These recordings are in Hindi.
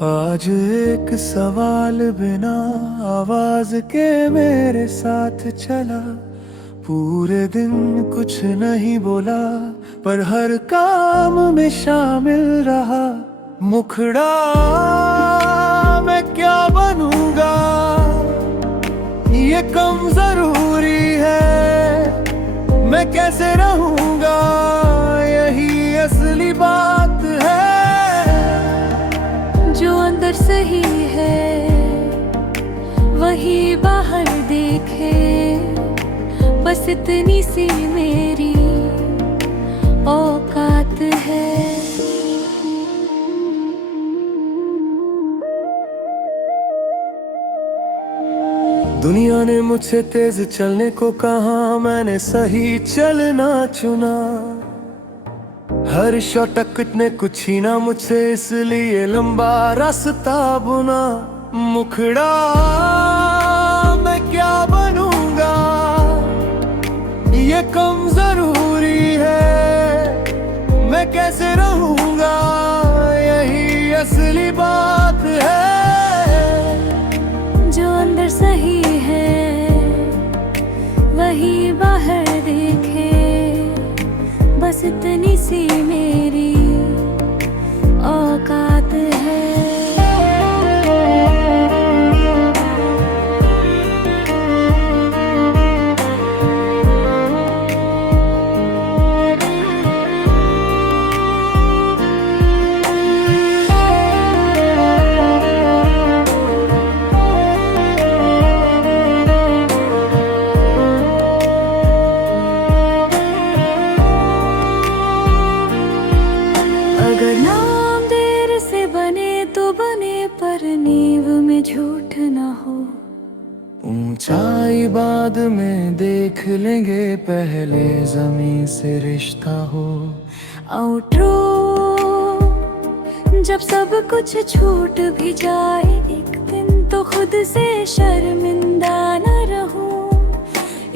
आज एक सवाल बिना आवाज के मेरे साथ चला। पूरे दिन कुछ नहीं बोला, पर हर काम में शामिल रहा। मुखड़ा मैं क्या बनूंगा, ये कम जरूरी है। मैं कैसे रहूंगा, यही असली बात है। जो अंदर सही है वही बाहर देखे, बस इतनी सी मेरी औकात है। दुनिया ने मुझसे तेज चलने को कहा, मैंने सही चलना चुना। हर शॉर्टकट ने कुछ छीना मुझसे, इसलिए लंबा रास्ता बुना। मुखड़ा मैं क्या बनूंगा, ये कम जरूरी है। मैं कैसे रहूंगा, यही असली बात है। जो अंदर सही है वही बाहर देखे, बस इतनी सी मेरी औकात है। अगर नाम देर से बने तो बने, पर नींव में झूठ न हो। ऊंचाई बाद में देख लेंगे, पहले जमीन से रिश्ता हो। आउटरो जब सब कुछ छूट भी जाए, एक दिन तो खुद से शर्मिंदा न रहूं।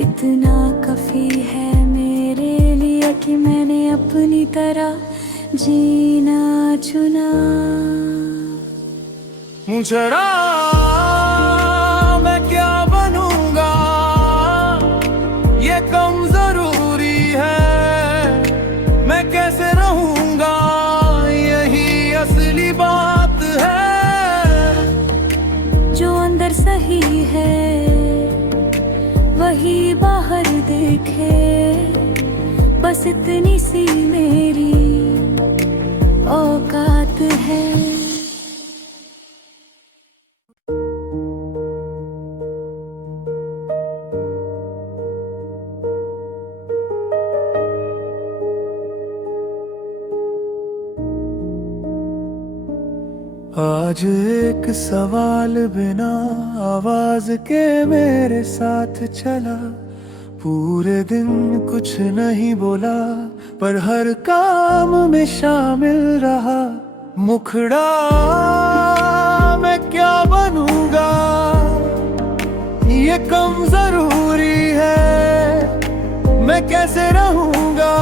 इतना काफी है मेरे लिए कि मैंने अपनी तरह जीना चुना। मुझरा मैं क्या बनूंगा, ये कम जरूरी है। मैं कैसे रहूंगा, यही असली बात है। जो अंदर सही है वही बाहर देखे, बस इतनी सी मेरी औकात है। आज एक सवाल बिना आवाज के मेरे साथ चला। पूरे दिन कुछ नहीं बोला, पर हर काम में शामिल रहा। मुखड़ा मैं क्या बनूंगा, ये कम जरूरी है। मैं कैसे रहूंगा,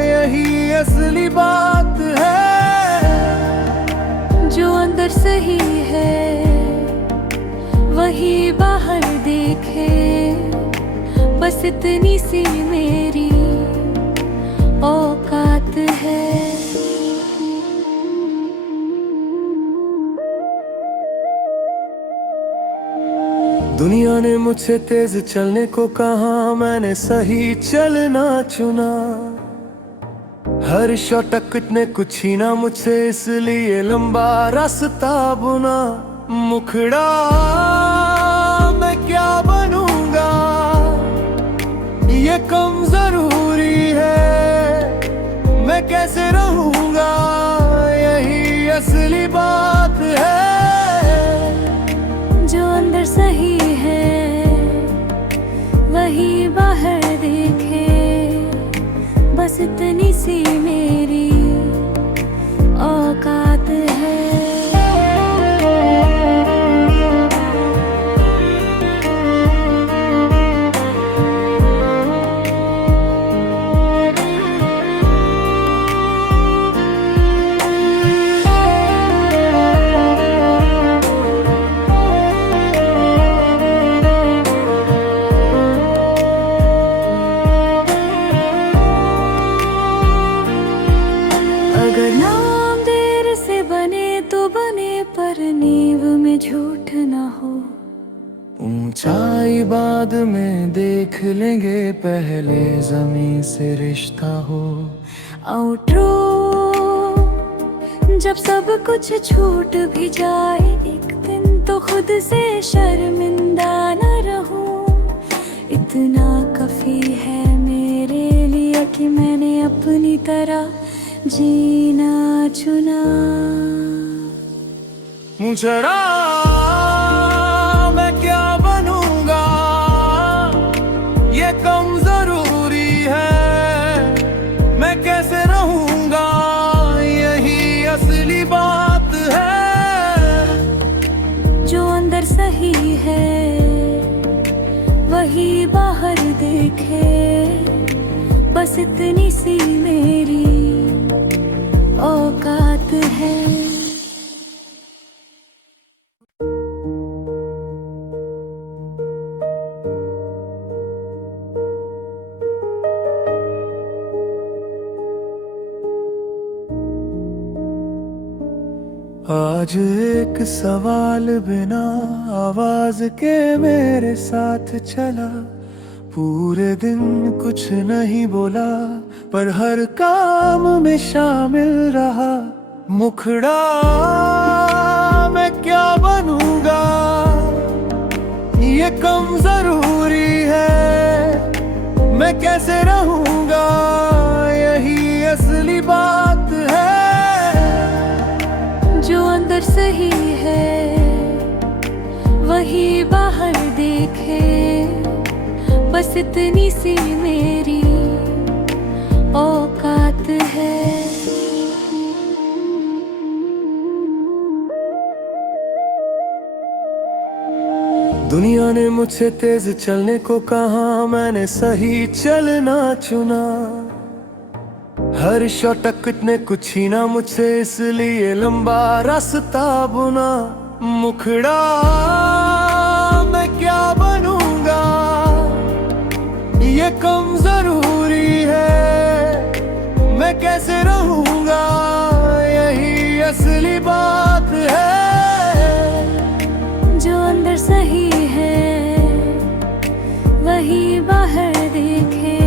यही असली बात है। जो अंदर सही है वही बाहर देखे, बस इतनी सी मेरी औकात है। दुनिया ने मुझसे तेज चलने को कहा, मैंने सही चलना चुना। हर शॉर्टकट ने कुछ छीना मुझसे, इसलिए लंबा रास्ता बुना। मुखड़ा मैं क्या बनूंगा, ये कम जरूरी है। मैं कैसे रहूंगा, यही असली बात है। जो अंदर सही है वही बाहर देखे, बस इतनी सी मेरी औकात है। झूठ न हो। ऊंचाई बाद में देख लेंगे, पहले जमीन से रिश्ता हो। आउटरो जब सब कुछ छूट भी जाए, एक दिन तो खुद से शर्मिंदा न रहूं। इतना काफी है मेरे लिए कि मैंने अपनी तरह जीना चुना। मुझरा मैं क्या बनूंगा, ये कम जरूरी है। मैं कैसे रहूंगा, यही असली बात है। जो अंदर सही है वही बाहर देखे, बस इतनी सी मेरी औकात है। आज एक सवाल बिना आवाज के मेरे साथ चला। पूरे दिन कुछ नहीं बोला, पर हर काम में शामिल रहा। मुखड़ा मैं क्या बनूंगा, ये कम जरूरी है। मैं कैसे रहूंगा, यही असली बात है। जो अंदर सही है वही बाहर देखे, बस इतनी सी मेरी औकात है। दुनिया ने मुझसे तेज चलने को कहा, मैंने सही चलना चुना। हर शॉर्टकट ने कुछ छीना मुझसे, इसलिए लंबा रास्ता बुना। मुखड़ा मैं क्या बनूंगा, ये कम जरूरी है। मैं कैसे रहूंगा, यही असली बात है। जो अंदर सही है वही बाहर देखे,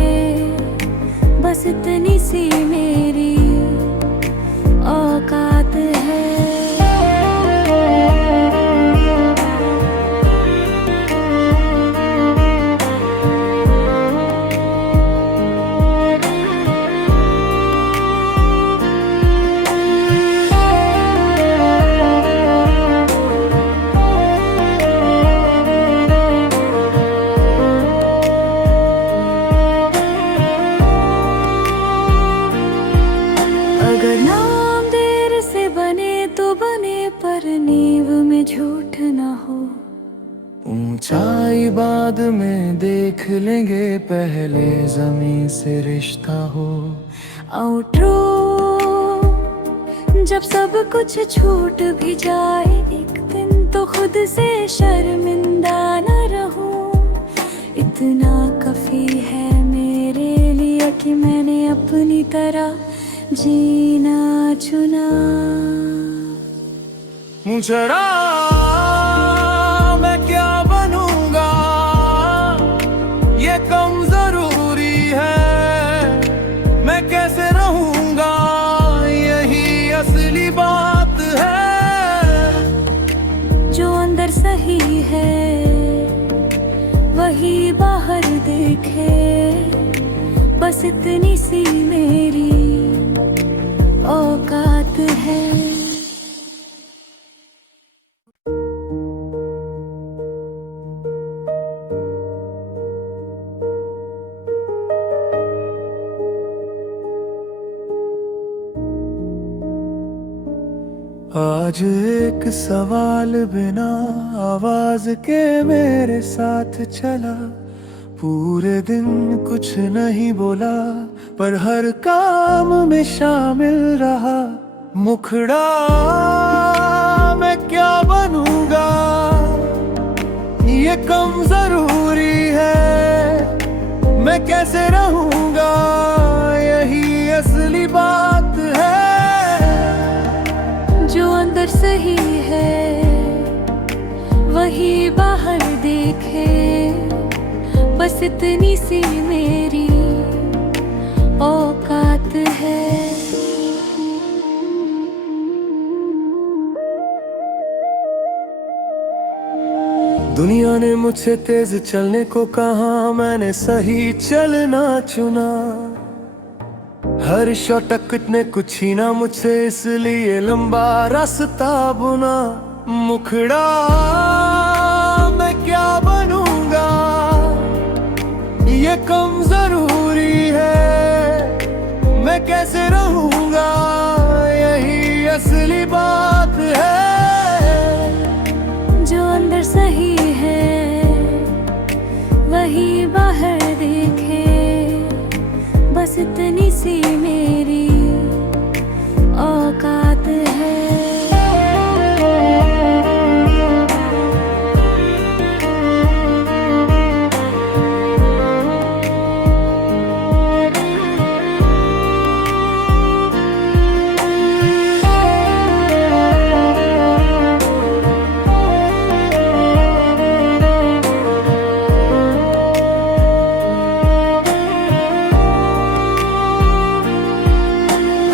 बस इतनी सी मेरी औकात है। अगर नाम देर से बने तो बने, पर नींव में झूठ न हो। ऊंचाई बाद में देख लेंगे, पहले जमीन से रिश्ता हो। आउटरो जब सब कुछ छूट भी जाए, एक दिन तो खुद से शर्मिंदा न रहूं। इतना काफी है मेरे लिए कि मैंने अपनी तरह जीना चुना। मुझरा मैं क्या बनूंगा, ये कम जरूरी है। मैं कैसे रहूंगा, यही असली बात है। जो अंदर सही है वही बाहर देखे, बस इतनी सी मेरी औकात है। आज एक सवाल बिना आवाज के मेरे साथ चला। पूरे दिन कुछ नहीं बोला, पर हर काम में शामिल रहा। मुखड़ा मैं क्या बनूंगा, ये कम जरूरी है। मैं कैसे रहूंगा, यही असली बात है। जो अंदर सही है वही बाहर देखे, बस इतनी सी मेरी औकात है। दुनिया ने मुझसे तेज चलने को कहा, मैंने सही चलना चुना। हर शॉटकट ने कुछ छीना मुझसे, इसलिए लंबा रास्ता बुना। मुखड़ा मैं क्या बनूंगा, ये कम जरूरी है। मैं कैसे रहूंगा, यही असली बात है। जो अंदर सही है वही बाहर देखे, बस इतनी सी मेरी औकात है।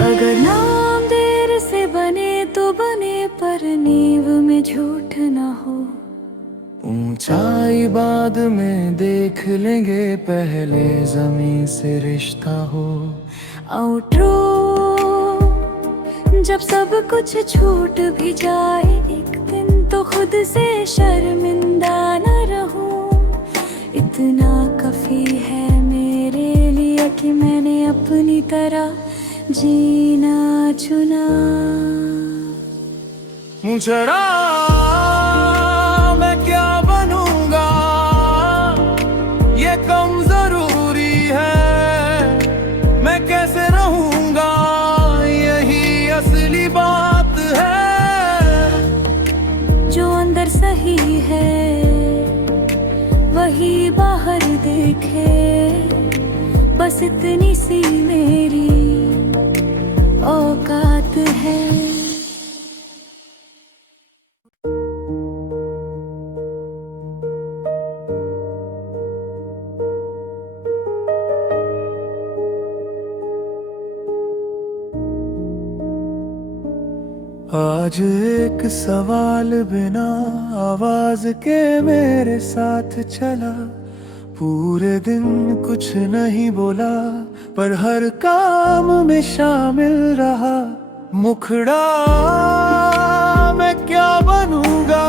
अगर नाम देर से बने तो बने, पर नींव में झूठ ना हो। ऊंचाई बाद में देख लेंगे, पहले जमीन से रिश्ता हो। आउटरो जब सब कुछ छूट भी जाए, एक दिन तो खुद से शर्मिंदा न रहूं। इतना काफी है मेरे लिए कि मैंने अपनी तरह जीना चुना। मुझरा मैं क्या बनूंगा, ये कम जरूरी है। मैं कैसे रहूंगा, यही असली बात है। जो अंदर सही है वही बाहर देखे, बस इतनी सी मेरी औकात है। आज एक सवाल बिना आवाज के मेरे साथ चला। पूरे दिन कुछ नहीं बोला, पर हर काम में शामिल रहा। मुखड़ा मैं क्या बनूंगा,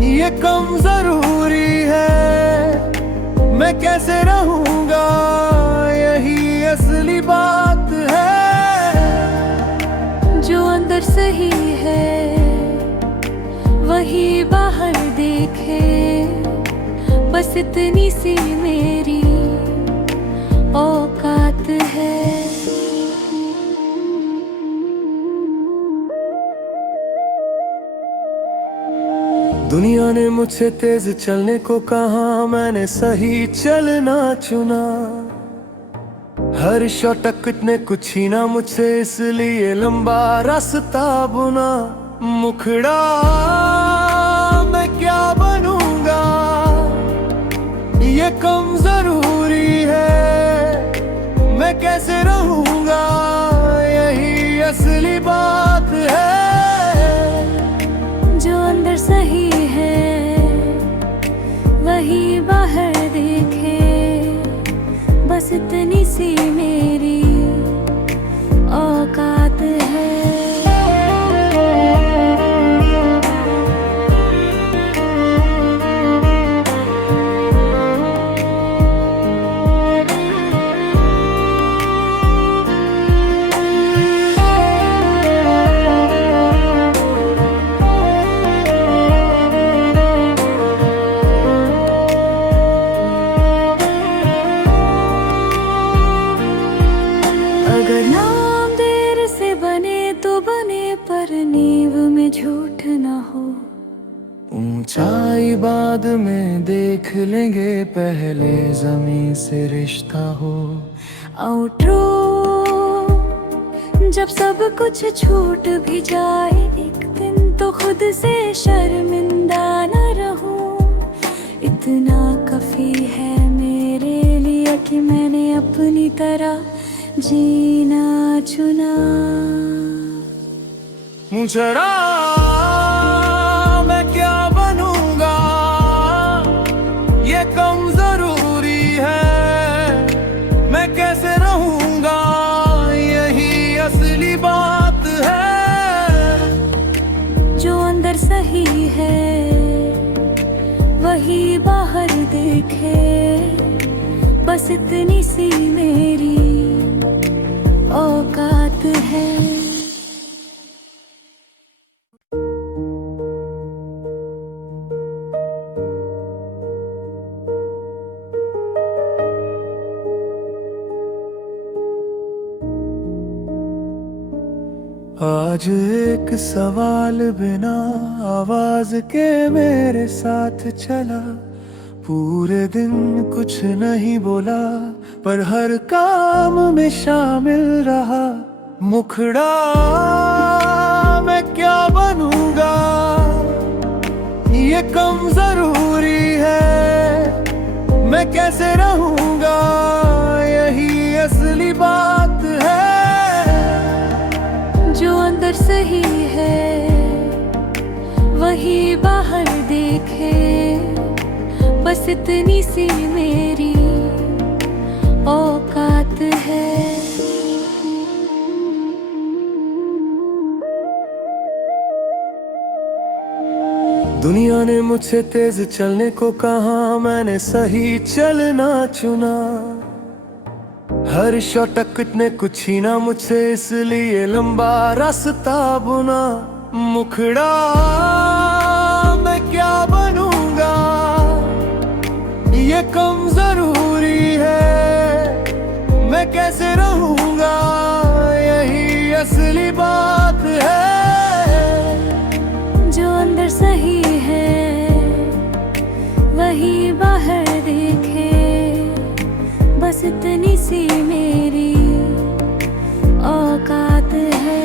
ये कम जरूरी है। मैं कैसे रहूंगा, यही असली बात है। जो अंदर सही है वही बाहर देखे, बस इतनी सी मेरी औकात है। दुनिया ने मुझसे तेज चलने को कहा, मैंने सही चलना चुना। हर शॉटकट ने कुछ छीना मुझसे, इसलिए लंबा रास्ता बुना। मुखड़ा मैं क्या बनूंगा, ये कम जरूरी है। मैं कैसे रहूंगा, यही असली बात है। जो अंदर सही है वही बाहर देखे, बस इतनी सी मेरी औकात है। अगर नाम देर से बने तो बने, पर नींव में झूठ ना हो। ऊंचाई बाद में देख लेंगे, पहले जमीन से रिश्ता हो। आउटरो जब सब कुछ छूट भी जाए, एक दिन तो खुद से शर्मिंदा अपनी तरह जीना चुना। जरा मैं क्या बनूंगा ये कम जरूरी है, मैं कैसे रहूंगा यही असली बात है। जो अंदर सही है वही बाहर देखे, बस इतनी सी मेरी औकात है। आज एक सवाल बिना आवाज के मेरे साथ चला, पूरे दिन कुछ नहीं बोला पर हर काम में शामिल रहा। मुखड़ा मैं क्या बनूंगा ये कम जरूरी है, मैं कैसे रहूंगा यही असली बात है। जो अंदर सही है वही बाहर देखे, बस इतनी सी मेरी औकात है। दुनिया ने मुझसे तेज चलने को कहा, मैंने सही चलना चुना। हर शॉर्टकट ने कुछ छीना मुझसे, इसलिए लंबा रास्ता बुना। मुखड़ा मैं क्या बनूंगा ये कम जरूरी है, मैं कैसे रहूंगा यही असली बात है। जो अंदर सही है वही बाहर देखे, बस इतनी सी मेरी औकात है।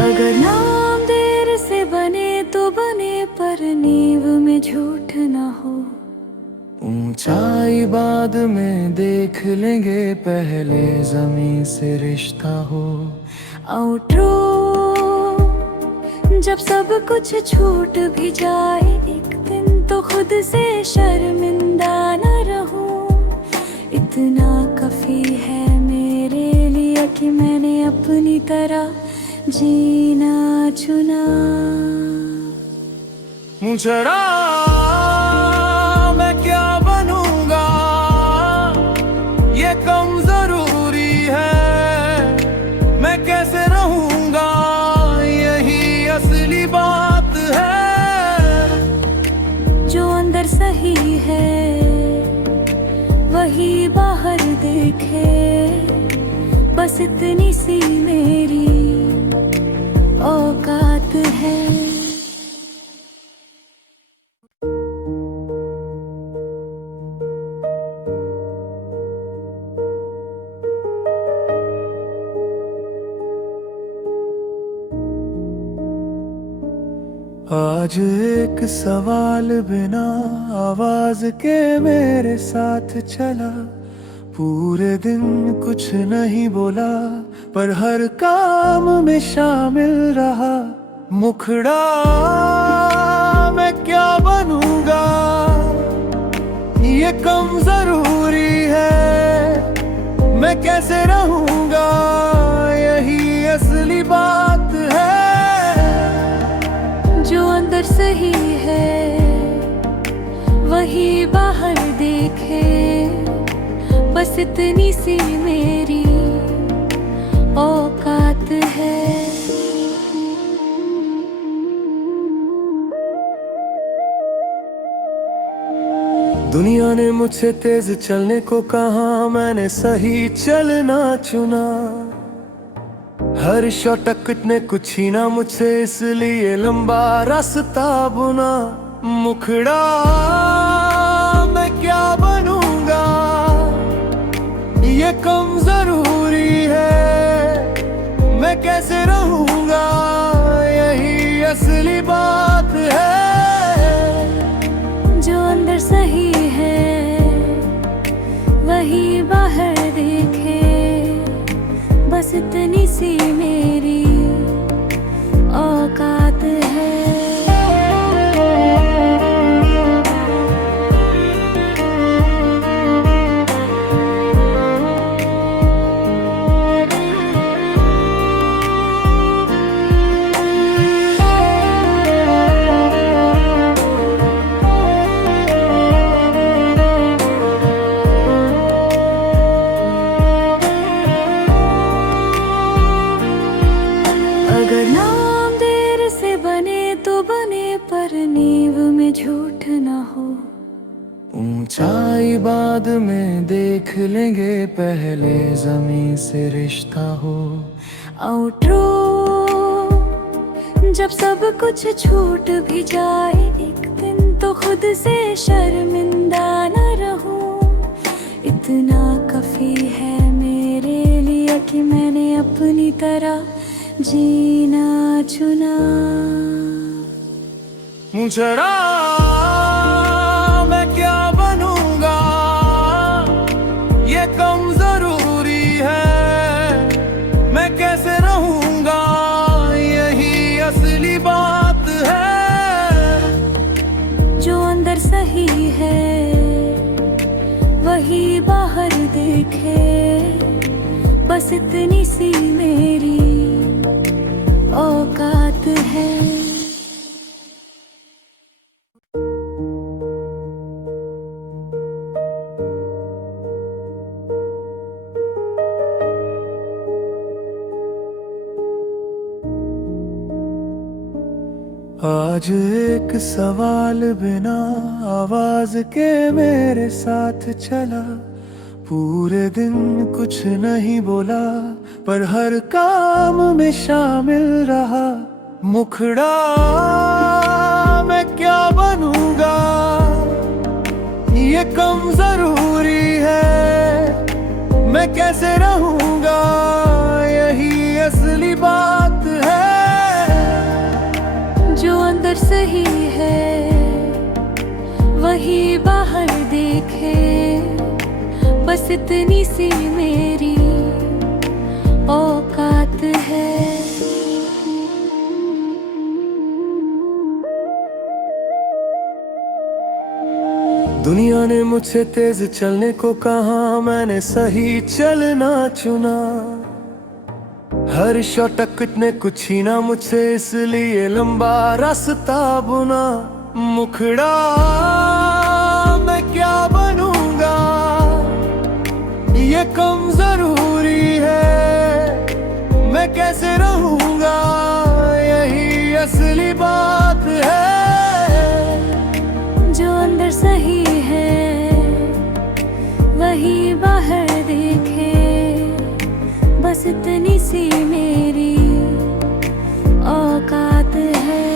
अगर नाम देर से बने तो बने, पर नींव में झूठ न हो। ऊंचाई बाद में देख लेंगे, पहले जमीन से रिश्ता हो। आउटरो जब सब कुछ छूट भी जाए, एक दिन तो खुद से शर्मिंदा न रहूं। इतना काफी है मेरे लिए कि मैंने अपनी तरह जीना चुना। जरा मैं क्या बनूंगा ये कम जरूरी है, मैं कैसे रहूंगा यही असली बात है। जो अंदर सही है वही बाहर देखे, बस इतनी सी मेरी औकात है। आज एक सवाल बिना आवाज के मेरे साथ चला, पूरे दिन कुछ नहीं बोला पर हर काम में शामिल रहा। मुखड़ा मैं क्या बनूंगा ये कम जरूरी है, मैं कैसे रहूंगा यही असली बात है। जो अंदर सही है वही बाहर देखे, बस इतनी सी मेरी औकात है। दुनिया ने मुझसे तेज चलने को कहा, मैंने सही चलना चुना। हर शॉटक ने कुछ ही ना मुझसे, इसलिए लंबा रास्ता बुना। मुखड़ा मैं क्या बनूंगा, ये कम जरूरी है। मैं कैसे रहूंगा, यही असली बात है। जो अंदर सही है वही बाहर देखे, बस इतनी सी मेरी औकात है। अगर नाम देर से बने तो बने, पर नींव में झूठ न हो। ऊंचाई बाद में देख लेंगे, पहले जमीन से रिश्ता हो। आउटरो जब सब कुछ छूट भी जाए, एक दिन तो खुद से शर्मिंदा न रहूं। इतना काफी है मेरे लिए कि मैंने अपनी तरह जीना चुना। मुझरा मैं क्या बनूंगा, ये कम जरूरी है। मैं कैसे रहूंगा, यही असली बात है। जो अंदर सही है वही बाहर देखे, बस इतनी सी मेरी औकात है। आज एक सवाल बिना आवाज के मेरे साथ चला। पूरे दिन कुछ नहीं बोला, पर हर काम में शामिल रहा। मुखड़ा मैं क्या बनूंगा, ये कम जरूरी है। मैं कैसे रहूंगा, यही असली बात है। जो अंदर सही है वही बाहर देखे, बस इतनी सी मेरी औकात है। दुनिया ने मुझसे तेज चलने को कहा, मैंने सही चलना चुना। हर शॉटक ने कुछ ही ना मुझसे, इसलिए लंबा रास्ता बुना। मुखड़ा मैं क्या बनूंगा, ये कम जरूरी है। मैं कैसे रहूंगा, यही असली बात है। जो अंदर सही है वही बाहर देखे, बस इतनी सी मेरी औकात है।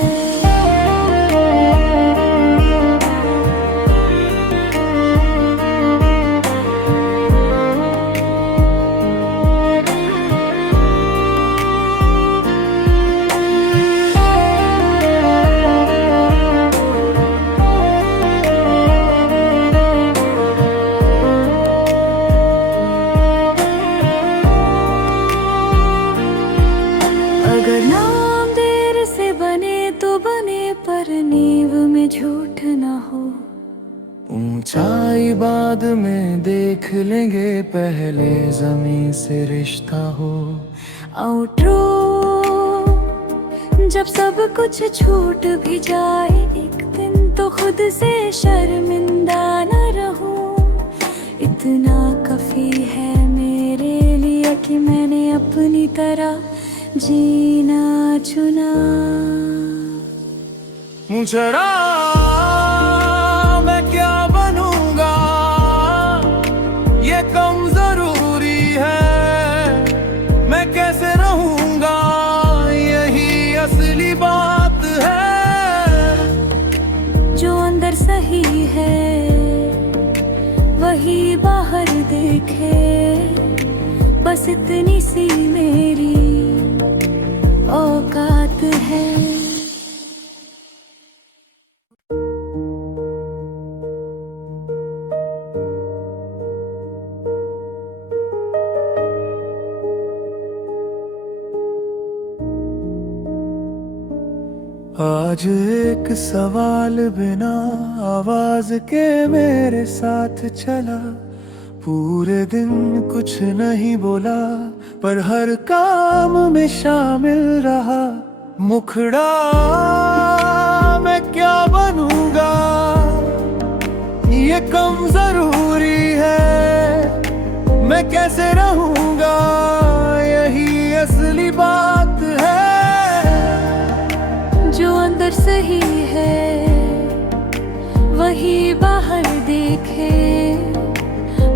अगर नाम देर से बने तो बने, पर नींव में झूठ न हो। ऊंचाई बाद में देख लेंगे, पहले जमीन से रिश्ता हो। आउटरो जब सब कुछ छूट भी जाए, एक दिन तो खुद से शर्मिंदा न रहूं। इतना काफी है मेरे लिए कि मैंने अपनी तरह जीना चुना। मुझरा मैं क्या बनूंगा, ये कम जरूरी है। मैं कैसे रहूंगा, वही बाहर देखे, बस इतनी सी मेरी औकात है। आज एक सवाल बिना आवाज के मेरे साथ चला, पूरे दिन कुछ नहीं बोला पर हर काम में शामिल रहा। मुखड़ा मैं क्या बनूंगा, ये कम जरूरी है। मैं कैसे रहूंगा, यही असली बात है। जो अंदर सही है वही बाहर देखे,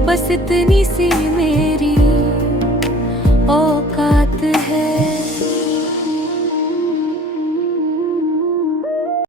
बस इतनी सी मेरी औकात है।